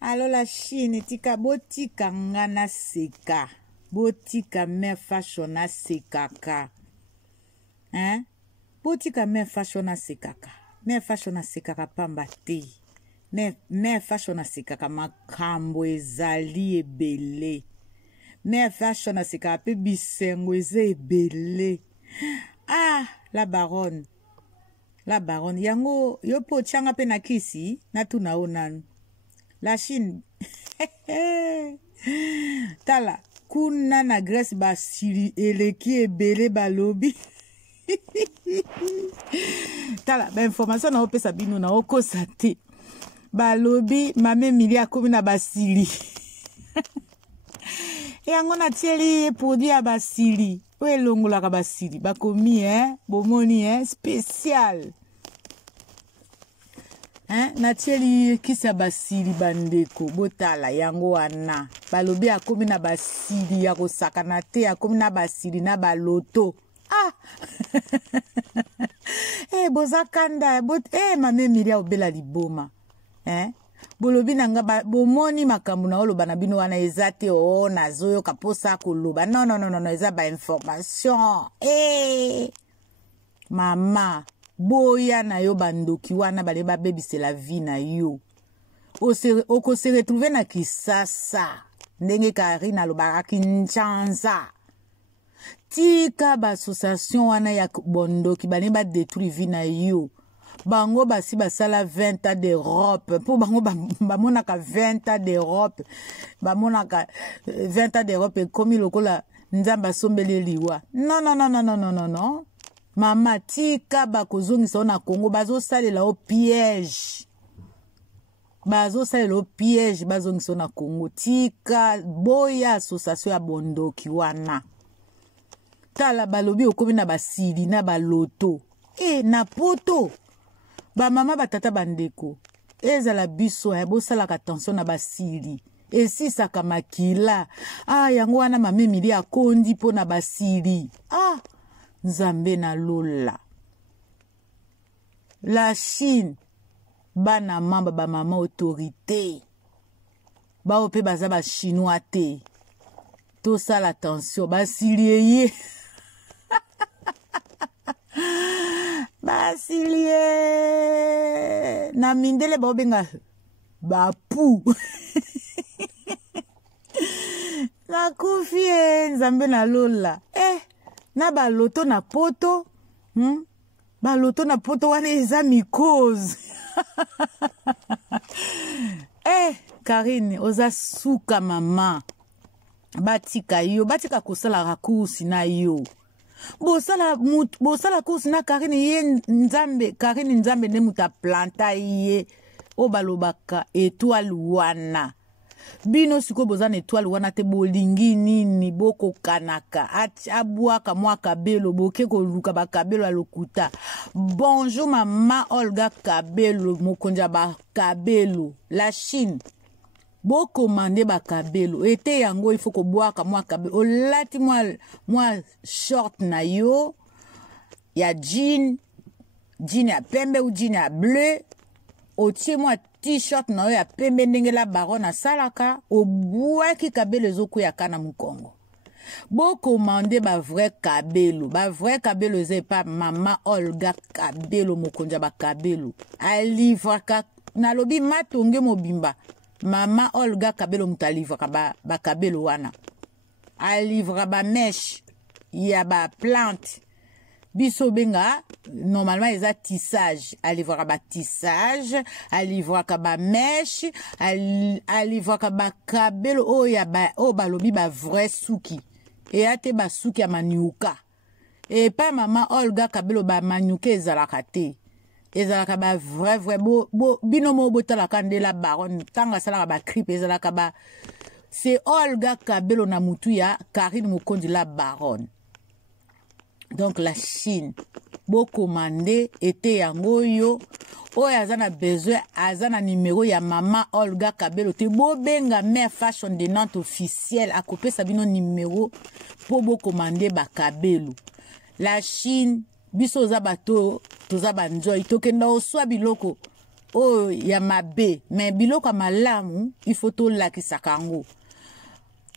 Alors la Chine, tika botika ngana seka. Botika me fashion na sekaka. Hein? Botika me fashion na sekaka. Me fashion na sekaka pamba te. Me fashion na sekaka makambo ezali ebele. Me fashion na sekaka pe bisengo eze ebele. Ah, la baronne. La baronne, yango yo po changa pe na kisi na tuna onan. La Chine. Tala, kuna na Grèce basili eleki ebele balobi. Tala, ba information na opesa bino na okosa te. Balobi mame mili akomi na basili. Yango na tieli produit ya basili. Oe longola ka basili. Bakomi, bomoni, spécial. Natieli kisa basili bandeko. Botala, yango wana. Balobi akomi na basili. Yako sakana te, akomi na basili na baloto. Ah! Bozakanda. Mame milia obela liboma. Bolobi nanga bomoni makambo na oloba na bino wana ezate na zoyo kaposa koloba. Non, eza ba information. Mama, boya na yo bandoki wana bale ba bebise la vie na yo. Oko se retrouver na Kisasa. Ndenge Karine alobaka Kinshasa. Tika ba association wana ya bondoki bale ba détruire vie na yo. Bango basi basala 20 ans d'Europe. Pour bango bamonaka 20 ans d'Europe. Bamonaka 20 ans d'Europe comme lokola nzamba sombele liwa. Non. Mama tika bakozongisa na Congo bazo salela o piège. Bazongisa na Congo. Tika boya association ya bondoki wana. Tala balobi okomi na basili na baloto. Na poto. Ba mama batata bandeko ezala biso bosala attention na basili esisaka makila yango wana mame mili akondi po na basili nzambe na lola. La Chine bana mamba ba mama autorité bao pe baza ba chinois te tosala attention basili eye basilie na mindele baobenga bapu na kufie nzambe na lola na baloto na poto baloto na poto wana eza mikoze Karine oza suka mama batika kosala rakursi na yo bosala course na Karine ye nzambe Karine nzambe ne muta planta ye obalobaka étoile wana bino siko bozana étoile wana te bolingi nini boko kanaka abwaka mwa kabelo boke koluka bakabelo alokuta. Bonjour mama Olga Kabelo mokonja bakabelo la Chine boko mande bakabelo ete yango il faut ko boaka mwa kabelo olati mwa short na yo ya jean ya pembe ou jean ya bleu otie mwa t-shirt na yo ya pembe ndenge la baronne asalaka obwaki kabelo ezoku ya kana mukongo boko mande ba vrai kabelo eze pa mama Olga Kabelo mokonja bakabelo alivraka nalobi matonge mobimba. Mama Olga Kabelo mutalivra ba kabelo wana. Alivra ba mèche ya ba plante. Biso benga normalement eza tissage. Alivra ba tissage, alivra ka ba mèche, alivra ka ba kabelo balobi ba vrai suki. E ate ba suki ya maniuka. E pa mama Olga Kabelo ba maniuka ezalaka te. Ezalaka ba vrai bino mo botala kande la baronne tanga sala ba cripe ezalaka ba c'est Olga Kabelo na mutu ya Karine mokondi la baronne. Donc la Chine bo commandé était yango yo oyo azana besoin azana numéro ya mama Olga Kabelo te bo benga mère fashion de Nantes officielle akopesa bino numéro po bo commandé ba Kabelo. La Chine biso za bato toza banjoy tokenda oswa biloko o ya mabe mais biloko malamu il faut to lakisa kango.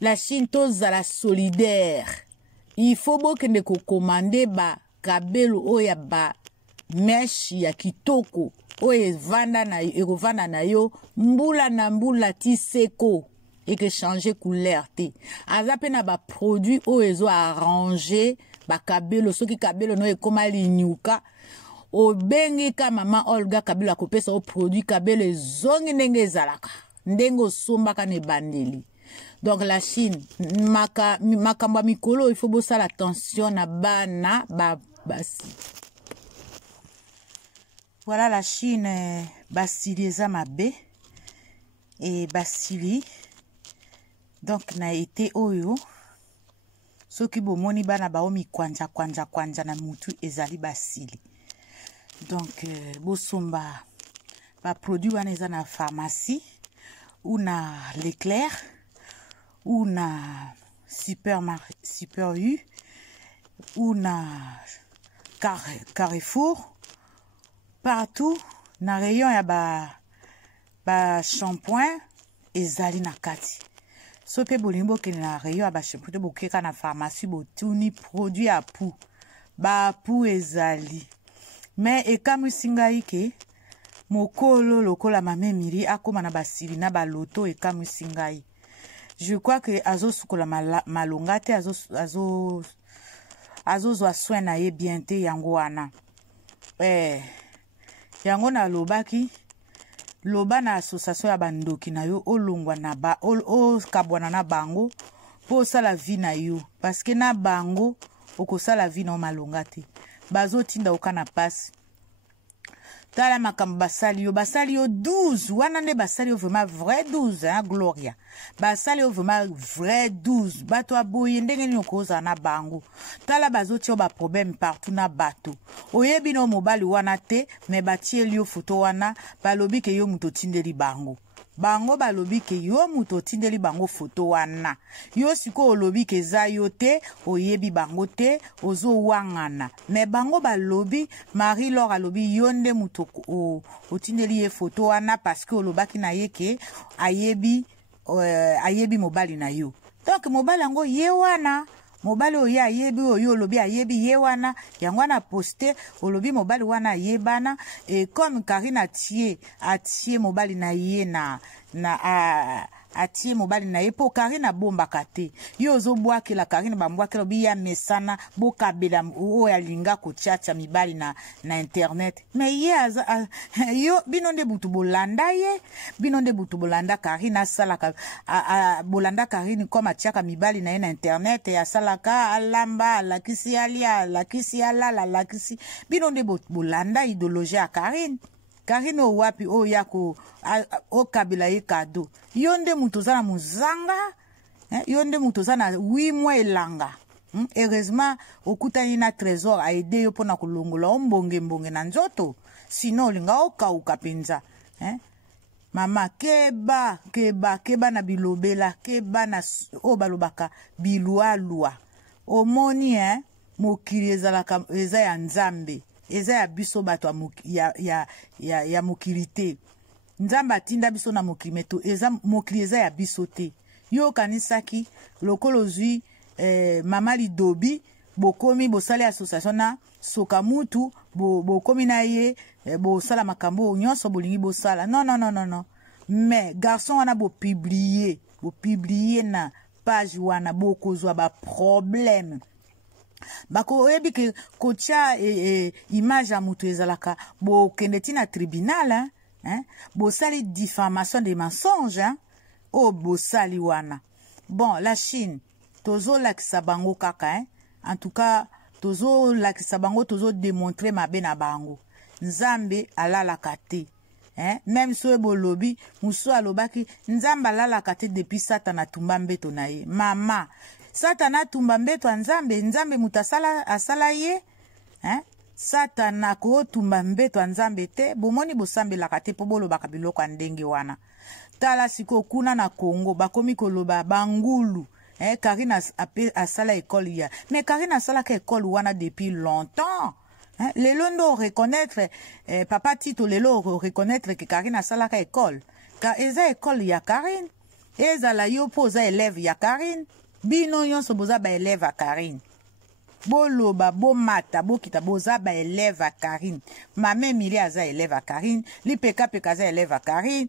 La Chine tozala solidaire. Il faut bokende ko commander ba kabelo o ya ba mesh ya kitoko o evanda na yo mbula na mbula ti seko et que changer couleur te. Azape na ba produit o ezo arranger ba kabelo soki kabelo no ekoma linyuka o bengi ka mama Olga kabelo akopesa o produit kabelo ezongi ndenge ezalaka ndenge osombaka ne bandeli. Donc la Chine makamba mikolo il faut bosala attention na bana basi. Voilà la Chine basili eza mabe et basili donc na été oyo soki bomoni bana baomi kwanja na mutu ezali basili. Donc bosomba ba produit wana eza na pharmacie ou na Leclerc ou na Super U ou na Carrefour. Partout na rayon ya ba shampoing ezali na kati. So pe bolimbo ke na rayon ya ba shampoing te bokeka na pharmacie botuni produit ya pou. Ba pou ezali. Mais ekamwisi ngai ke mokolo lokola mame miri akoma na basili na baloto ekamwisi ngai. Je crois que azo sukola malonga te azo zwa soin na ye bien te yango wana. Yango na lobaki loba na association ya bandoki na yo olongwa na ba o kabwana na bango po sala vie na yo parce que na bango okosala vie na malonga te bazo tinda okana passe. Tala makambo basali yo 12 wana nde basali yo vraiment vrai 12 hein Gloria basali yo vraiment vrai 12 bato aboye ndenge ni okoza na bango. Tala bazoti yo ba problème partout na bato oyebi no mobali wana te me batie liyo photo wana balobi ke yo muto tindeli bango balobi ke yo muto tindeli bango photo wana yo siko olobi ke za yo te oyebi bango te ozo wangana me bango balobi Marie Laure alobi yo nde muto otindeli ye photo wana parce que olobaki na ye ke ayebi mobali na yo. Donc mobali yango ye wana mobali oye ayebi oyo olobi ayebi ye wana yango na poster olobi mobali wana yebana et comme Karine atie mobali na ye atie mobali na ye po Karine bomba kate yo zo bwaki la Karine bambwaki lobi ya mesana bokabela o ya linga ko chacha mibali na internet mais ye yo binonde butu bolanda ye binonde butu bolanda Karine salaka bolanda Karine comme achaka mibali na internet ya salaka alamba lakisi alia lakisi alala lakisi binonde bolanda idéologie ya Karine o wapi o yako o kabila ye kado yonde mutozana muzanga yonde mutozana 8 mois elanga heureusement okutani na trésor a aidé yo pona kolongola ombonge na nzoto sino linga okauka penza mama keba na bilobela keba na o balobaka bilualua omoni mokili ezalaka eza ya nzambe eza ya biso bato ya mokili te nzambe atinda biso na mokili meto eza mokili eza ya biso te yo kanisaki lokolo zwi mama lidobi bokomi bosali association na soka mutu bokomi na ye bosala makambo nyonso bolingi bosala non mais garçon wana bopublier na page wana bokozwa ba problème bako oyebi ke kocha image ya mutu ezalaka bokende ti na tribunal bosali diffamation de mensonge o bosali wana. Bon la Chine tozo lakisa bango kaka en tout cas tozo lakisa bango tozo démontrer mabe na bango nzambe alalaka te même so bolobi muso alobaki nzambe alalaka te depuis Satan atumba mbeto na ye mama Satana tumba mbeto nzambe mutasala asala ye Satana ko tumba mbeto nzambe te bomoni bosambelaka te po bolobaka biloko ndenge wana. Tala siko kuna na Congo bakomi koloba bangulu Karine asala école ya mais Karine asala ka école wana depuis longtemps Hein? Lelo ndo reconnaître papa Tito lelo reconnaître que Karine a salaka école. Car eza école ya Karine. Eza la yo posa élève ya Karine. Bino nyonso boza ba élève à Karine. Boloba, bo mata, bo kita boza ba élève à Karine. Mame Mili aza élève à Karine. Li peka peka za élève à Karine.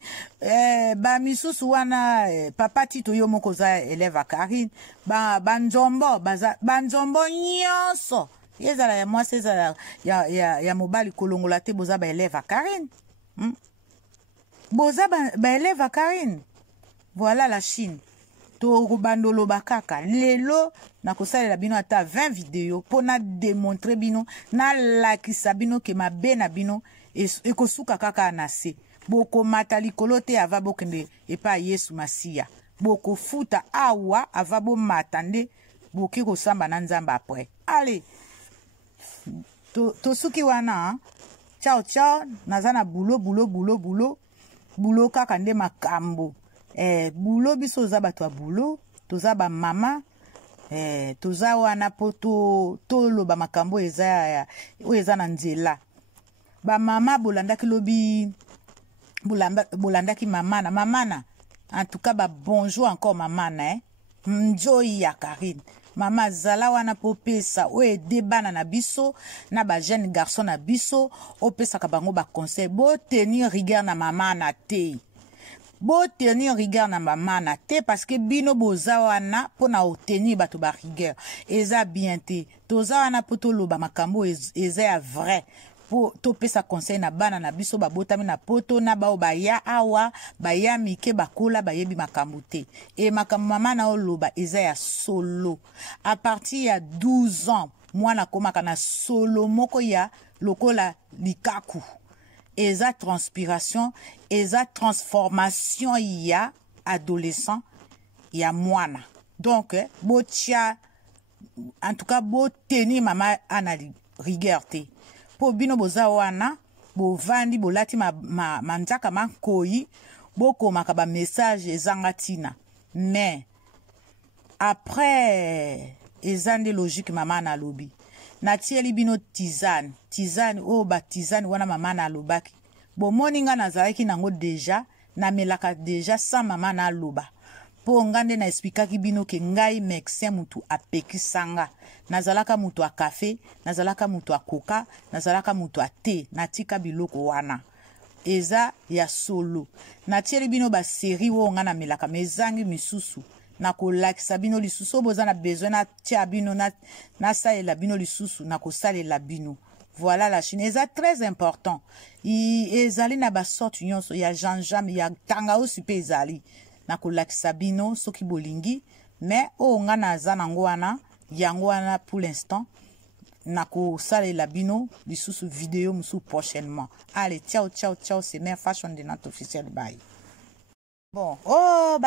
Ba misusu wana papa Tito yo moko za élève à Karine. Banzombo, banzombo nyonso. Yezala ya mwasi ezala ya mobali kolongola te boza ba élève à Karine. Boza ba élève à Karine. Voilà la Chine. To bandolo bakaka. Lelo na kosalela bino ata 20 vidéos pour na démontrer bino na lakisa bino ke mabe na bino ekosuka kaka na se. Boko mata likolo te ava bokende epa Yesu Masiya. Boko futa awa ava bo matande boki kosamba na nzamba après. Allez. To suki wana, ciao ciao, nazana bulo kaka nde makambo. Bulo biso za bato ya bulo, toza ba mama, toza wana po tolo ba makambo eza na nzela. Ba mama bolandaki lobi, bolandaki mamana, en tout cas ba bonjour encore mamana, Njoyi ya Karine. Mama zala wana po pesa o debana na biso na ba jeune garçon na biso o pesa ka bango ba conseil bo tenir rigueur na mama na te. Bo tenir rigueur na mama na te parce que bino boza wana po na obtenir bato ba rigueur. Eza bien te. Toza wana po to loba makambo eza ya vrai. Po to pesa conseil na bana na biso ba botami na poto na ba obaya awa baya mike bakola bayebi makambo te. Et makambo mama na oloba eza ya solo. À partir ya 12 ans, mwana komaka na solo moko ya lokola likaku. Eza transpiration, eza transformation ya adolescent ya mwana. Donc, botia, en tout cas, bo teni mama ana rigueur te. Po bino boza wana, bo vandi, bo lati manzaka mankoi, bo komaka ba message ezanga tina. Mais, après, ezande logique mama na lobi. Natieli bino tizane o ba tizane wana mama na lobaki. Bo moninga nazalaki nango deja, na melaka deja sans mama na loba. Po ngande na expliquaki bino ke ngai médecin mutu apeki sanga. Nazalaka mutu a café, nazalaka mutu a coca, nazalaka mutu a thé, natika biloko wana. Eza ya solo. Natieli bino ba série wo nga na melaka mezangi misusu. Na kolakisa bino lisusu boza na besoin na tia bino na salela bino lisusu na kosalela bino. Voilà la Chine. Eza très important. Ezali na ba sorte nyonso ya janjam ya tanga osi pe ezali. Na kolakisa bino soki bolingi mais o nga na za nango wana yango wana pour l'instant na kosalela bino lisusu vidéo musu prochainement. Allez, ciao, c'est Mère Fashion de notre officiel bye. Bon, oh,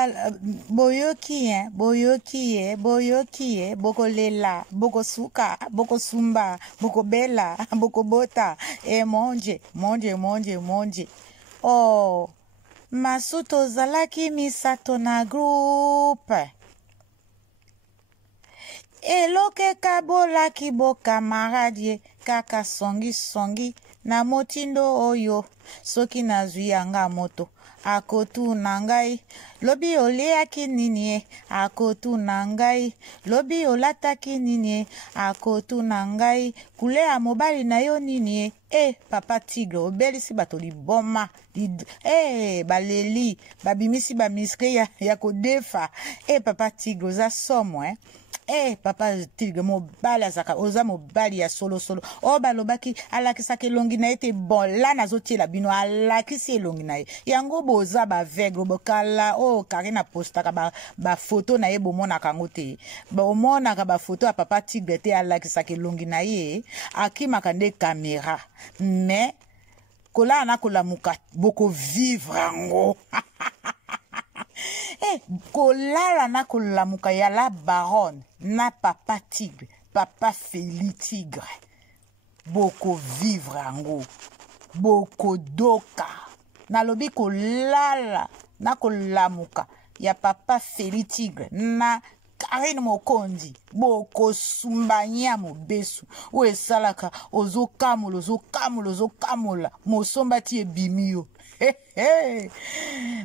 boyoki, boko lela, boko suka, boko sumba, boko bela, boko bota, monje. Oh, masuto zalaki misato na groupe. Eloke kabola kibo kamaradie, kaka songi, na motindo oyo, soki nazwi yanga moto. Akotu nangai, lobi oleaki nini, akotu nangai, lobi olataki nini, akotu nangai, kule a mobali na yo nini, papa tigre, obelisi bato liboma, baleli, babimisi bamiske ya kodefa, papa tigre, oza somo, papa tigre mobali azaka oza mobali ya solo o balobaki alakisaki elongi na ye te bon la nazotiela bino alakisi elongi na ye yango boza bavegre bokala o Karine postaka bafoto na ye bomonaka yango te bomonaka bafoto ya papa tigre te alakisaki elongi na ye akimaka nde kamera mais kolala na kolamuka boko vivre yango kolala na kolamuka ya la baronne na papa tigre, papa Feli tigre. Boko vivre yango, boko doka. Nalobi kolala na kolamuka ya papa Feli tigre na Karine Mokondi boko sumbanya mobesu o esalaka ozokamula mosomba ti ebimio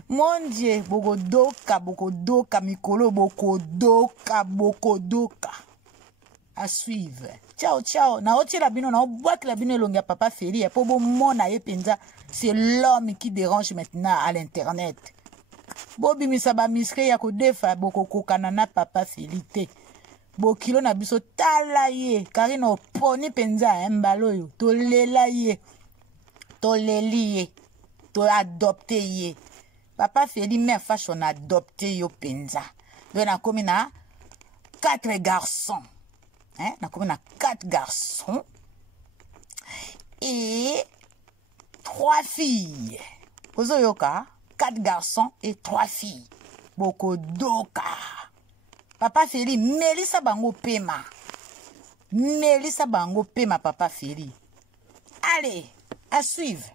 mon Dieu bokodoka mikolo bokodoka à suivre. Ciao na oti la bino na boîte la bino longa papa Feli po bo mona ye penza c'est l'homme qui dérange maintenant à l'internet. Bobi misaba miske ya ko defa boko kokana na papa Felite. Bo kilo na biso tala ye Karine oponi penza mbalo yo to lela ye to leli ye to adopter ye. Papa Feli mère fashion adopter yo penza. Donc na komi na 4 garçons. Hein, na komi na 4 garçons et 3 filles. Ozo yoka 4 garçons et 3 filles. Boko doka. Papa Feli, Melissa bango pema. Melissa bango pema, Papa Feli. Allez, à suivre.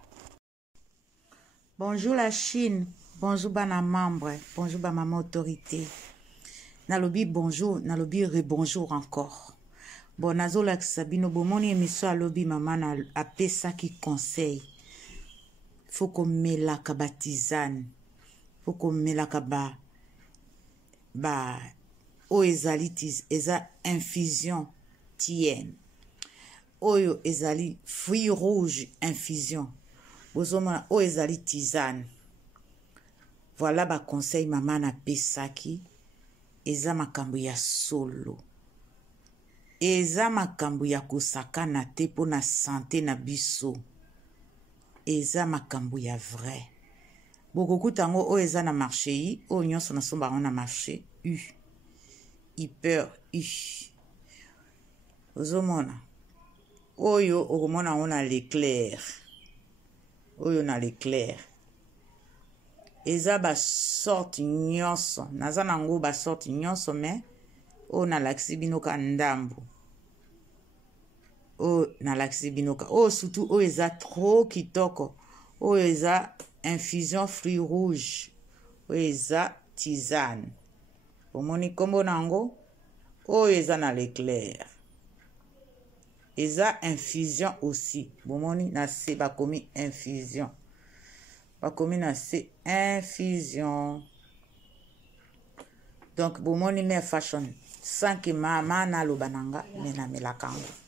Bonjour la Chine. Bonjour bana membre. Bonjour ba maman autorité. Nalobi bonjour, nalobi rebonjour encore. Bon, nazola Sabino bomoni émission alobi maman na apesa qui conseil. Faut qu'on met la kabatizane. Faut qu'on met la kaba. Ba o ezali eza infusion tienne. Oyo ezali fruits rouges infusion. Bozoma o ezali tisane. Voilà ba conseil maman na pesaki. Eza makambo ya solo. Eza makambo ya kosakana te po na santé na biso. Eza makambo ya vrai. Bokokutango o eza na marché yi, o nyonso na somba na marché U. Hyper U. Ozomona. Oyo okomona on a l'éclair. Oyo na l'éclair. Eza ba sorte nyonso. Naza nango ba sorte nyonso mais o na laksi binoka ndambo. O na laksi binoka. O surtout o eza trop kitoko. O eza infusion fruits rouges. O eza tisane. Omoni kombo nango. O eza na l'éclair. Eza infusion aussi. Bomoni na se bakomi infusion. Bakomi na se infusion. Donc bomoni me fashion. Sans que maman na lobananga mena melakango.